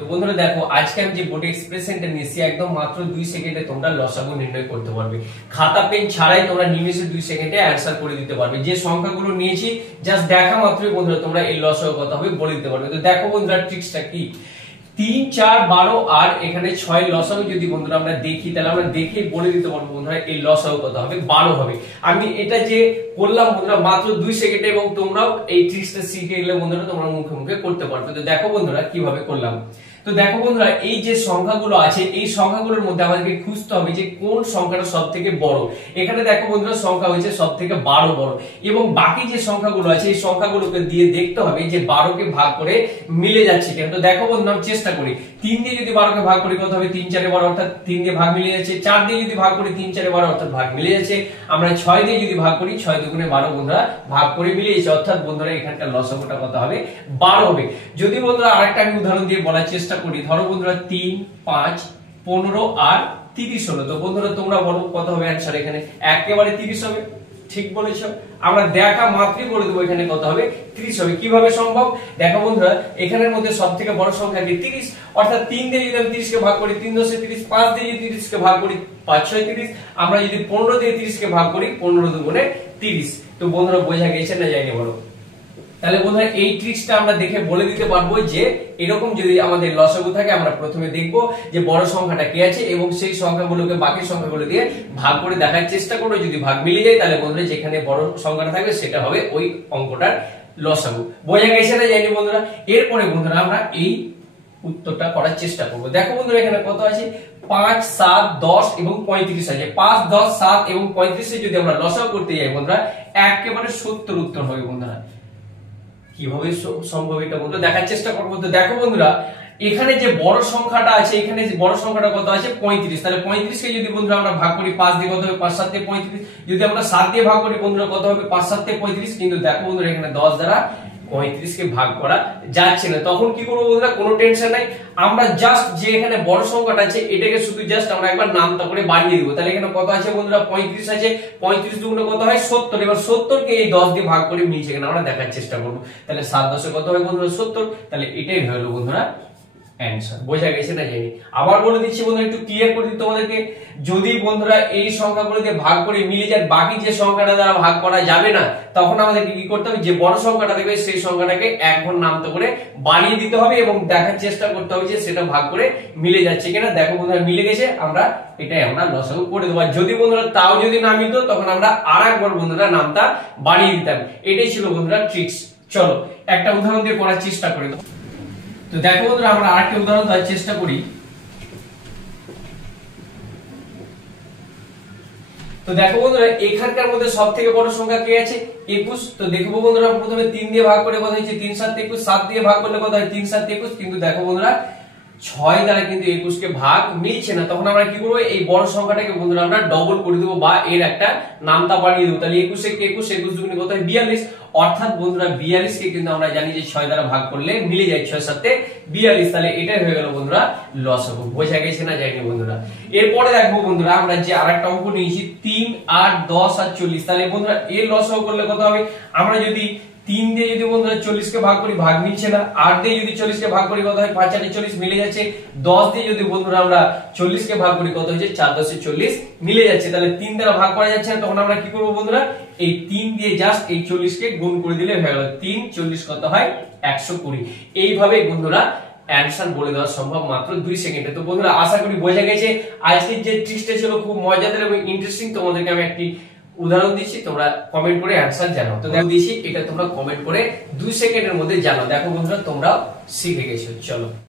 তো বন্ধুরা দেখো, আজকে আমি যে বোর্ড এক্সপ্রেশনটা নিয়েছি একদম মাত্র 2 সেকেন্ডে তোমরা লসাগু নির্ণয় করতে পারবে। খাতা পেন ছাড়াই তোমরা নিমেষে 2 সেকেন্ডে অ্যানসার করে দিতে পারবে। যে সংখ্যাগুলো নিয়েছি জাস্ট দেখা মাত্রই বন্ধুরা তোমরা এই লসাগু কত হবে বলে দিতে পারবে। তো দেখো বন্ধুরা ট্রিক্সটা কি, 3, 4, 12 আর এখানে 6 লসাগু যদি বন্ধুরা আমরা দেখি তাহলে আমরা দেখেই বলে দিতে পারবো বন্ধুরা এই লসাগু কত হবে, 12 হবে। আমি এটা যে করলাম বন্ধুরা মাত্র 2 সেকেন্ডে, এবং তোমরাও এই ট্রিক্সটা শিখে গেলে বন্ধুরা তোমরা মুখে মুখে করতে পারবে। তো দেখো বন্ধুরা কিভাবে করলাম। তো দেখো বন্ধুরা, এই যে সংখ্যাগুলো আছে এই সংখ্যাগুলোর মধ্যে আমাদেরকে খুঁজতে হবে যে কোন সংখ্যাটা সবথেকে বড়। এখানে দেখো বন্ধুরা সংখ্যা হচ্ছে সবথেকে 12 বড়, এবং বাকি যে সংখ্যাগুলো আছে এই সংখ্যাগুলোকে দিয়ে দেখতে হবে যে 12 কে ভাগ করে মিলে যাচ্ছে কিনা। তো দেখো বন্ধুরা আমি চেষ্টা করি, 3 দিয়ে যদি 12 কে ভাগ করি কত হবে, 3 4 12 অর্থাৎ 3 দিয়ে ভাগ মিলে যাচ্ছে। 4 দিয়ে যদি ভাগ করি 3 4 12 অর্থাৎ ভাগ মিলে যাচ্ছে। আমরা 6 দিয়ে যদি ভাগ করি 6 দুগুণে 12 বন্ধুরা ভাগ করে মিলে যাচ্ছে, অর্থাৎ বন্ধুরা এখানকার লসাগুটা কত হবে, 12 হবে। যদি বন্ধুরা আরেকটা আমি উদাহরণ দিয়ে বলার চেষ্টা করি, ধরো বন্ধুরা 3, 5, 15 আর 30 হলো। তো বন্ধুরা তোমরা বলো কত হবে অ্যানসার। এখানে একেবারে 30 হবে, ঠিক বলেছো। আমরা দেখা মাত্রই বলে দেবো এখানে কত হবে, 30 হবে। কিভাবে সম্ভব দেখো বন্ধুরা, এখানের মধ্যে সবথেকে বড় সংখ্যা কি 30, অর্থাৎ 3 দিয়ে যদি আমি 30 কে ভাগ করি 3 10 30, 5 দিয়ে যদি 30 কে ভাগ করি 5 6 30, আমরা যদি 15 দিয়ে 30 কে ভাগ করি 15 দুগুণে 30। তো বন্ধুরা বোঝা গেছে না যায়নি বলো। তাহলে বন্ধুরা এই ট্রিক্সটা আমরা দেখে বলে দিতে পারবো যে এরকম যদি আমাদের লসাগু থাকে আমরা প্রথমে দেখব যে বড় সংখ্যাটা কি আছে, এবং সেই সংখ্যাগুলোকে বাকি সংখ্যাগুলো দিয়ে ভাগ করে দেখার চেষ্টা করবো। যদি ভাগ মিলে যায় তাহলে বন্ধুরা যেখানে বড় সংখ্যাটা থাকবে সেটা হবে ওই অঙ্কটার লসাগু। বোঝা গেছে না যায়নি বন্ধুরা। এরপরে বন্ধুরা আমরা এই উত্তরটা করার চেষ্টা করব। দেখো বন্ধুরা এখানে কত আছে, 5, 7, 10 এবং 35 আছে। 5, 10, 7 এবং 35 যদি আমরা লসাগু করতে যাই বন্ধুরা একেবারে 70 উত্তর হবে বন্ধুরা। কিভাবে সম্ভব এটা বন্ধুরা দেখার চেষ্টা করবো। তো দেখো বন্ধুরা এখানে যে বড় সংখ্যাটা আছে, এখানে যে বড় সংখ্যাটা কত আছে 35, তাহলে 35 কে যদি বন্ধুরা আমরা ভাগ করি 5 দিয়ে কত হবে, 5 7 দিয়ে 35, যদি আমরা 7 দিয়ে ভাগ করি বন্ধুরা কত হবে, 5 7 দিয়ে 35। কিন্তু দেখো বন্ধুরা এখানে 10 দ্বারা 35 কে ভাগ করা যাচ্ছে না। তখন কি করবো বন্ধুরা, কোনো টেনশন নাই, আমরা জাস্ট যে এখানে বড় সংখ্যাটা আছে এটাকে শুধু জাস্ট আমরা একবার নামটা করে বাড়িয়ে দিব। তাহলে এখানে কত আছে বন্ধুরা, 35 আছে। 35 দুগুণে কত হয় 70। এবার 70 কে এই 10 দিয়ে ভাগ করে মিলছে কিনা আমরা দেখার চেষ্টা করব। তাহলে 7 10 কত হয় বন্ধুরা 70। তাহলে এটাই হলো বন্ধুরা অ্যানসার। বোঝা গেছে না জানি। আবার বলে দিচ্ছি বন্ধুরা, একটু ক্লিয়ার করে দিই তোমাদেরকে, যদি বন্ধুরা এই সংখ্যাগুলো দিয়ে ভাগ করে মিলে যায় বাকি যে সংখ্যাটা দ্বারা ভাগ করা যাবে না, তখন আমাদেরকে কি করতে হবে, যে বড় সংখ্যাটা দেখবে সেই সংখ্যাটাকে এক ঘর নামতে করে বাড়িয়ে দিতে হবে এবং দেখার চেষ্টা করতে হবে যে সেটা ভাগ করে মিলে যাচ্ছে কিনা। দেখো বন্ধুরা মিলে গেছে, আমরা এটাই আমরা লসাগু করে দেবো। যদি বন্ধুরা তাও যদি না মিলতো তখন আমরা আরেকবার বন্ধুরা নামটা বাড়িয়ে দিতাম। এটাই ছিল বন্ধুরা ট্রিক্স। চলো একটা উদাহরণ দিয়ে করার চেষ্টা করি। তো দেখো বন্ধুরা আমরা আরেকটা উদাহরণ দেওয়ার চেষ্টা করি। তো দেখো বন্ধুরা এখানকার মধ্যে সবথেকে বড় সংখ্যা কে আছে, 21। তো দেখবো বন্ধুরা প্রথমে 3 দিয়ে ভাগ করে কত হচ্ছে, 3 7 21। 7 দিয়ে ভাগ করলে কত হয়, 3 7 21। কিন্তু দেখো বন্ধুরা 6 দ্বারা কিন্তু 21 কে ভাগ মিলছে না। তখন আমরা কি করবো, এই বড় সংখ্যাটাকে বন্ধুরা আমরা ডবল করে দেবো বা এর একটা নামতা বাড়িয়ে দেবো। তাহলে 21 এ 21, 21 দুগুণে কত হয় 42। অর্থাৎ বন্ধুরা 42 কে কিন্তু আমরা জানি যে 6 দ্বারা ভাগ করলে মিলে যায়, 6 7 42। তাহলে এটাই হয়ে গেল বন্ধুরা লসাগু। বোঝা গেছে না যায়নি বন্ধুরা। এরপরে দেখবো বন্ধুরা আমরা যে আরেকটা অঙ্ক নিয়েছি 3, 8, 10 আর 40। তাহলে বন্ধুরা এর লসাগু করলে কত হবে, আমরা যদি 3 দিয়ে যদি বন্ধুরা 40 কে ভাগ করি ভাগ মিলছে না। 8 দিয়ে যদি 40 কে ভাগ করি কত হয়, 5 8 40 মিলে যাচ্ছে। 10 দিয়ে যদি বন্ধুরা আমরা 40 কে ভাগ করি কত হচ্ছে, 4 10 40 মিলে যাচ্ছে। তাহলে 3 দ্বারা ভাগ করা যাচ্ছে না, তখন আমরা কি করব বন্ধুরা, এই 3 দিয়ে জাস্ট এই 40 কে গুণ করে দিলে হয়ে গেল 3 40 কত হয় 120। এইভাবে বন্ধুরা অ্যানসার বলে দেওয়া সম্ভব মাত্র 2 সেকেন্ডে। তো বন্ধুরা আশা করি বোঝা গেছে। আজকের যে ট্রিক্সটা ছিল খুব মজাদার এবং ইন্টারেস্টিং। তোমাদেরকে আমি একটি উদাহরণ দিচ্ছি, তোমরা কমেন্ট করে অ্যানসার জানাও। তো দেখো দিচ্ছি, এটা তোমরা কমেন্ট করে 2 সেকেন্ডের মধ্যে জানাও। দেখো বন্ধুরা তোমরাও শিখে গেছো। চলো।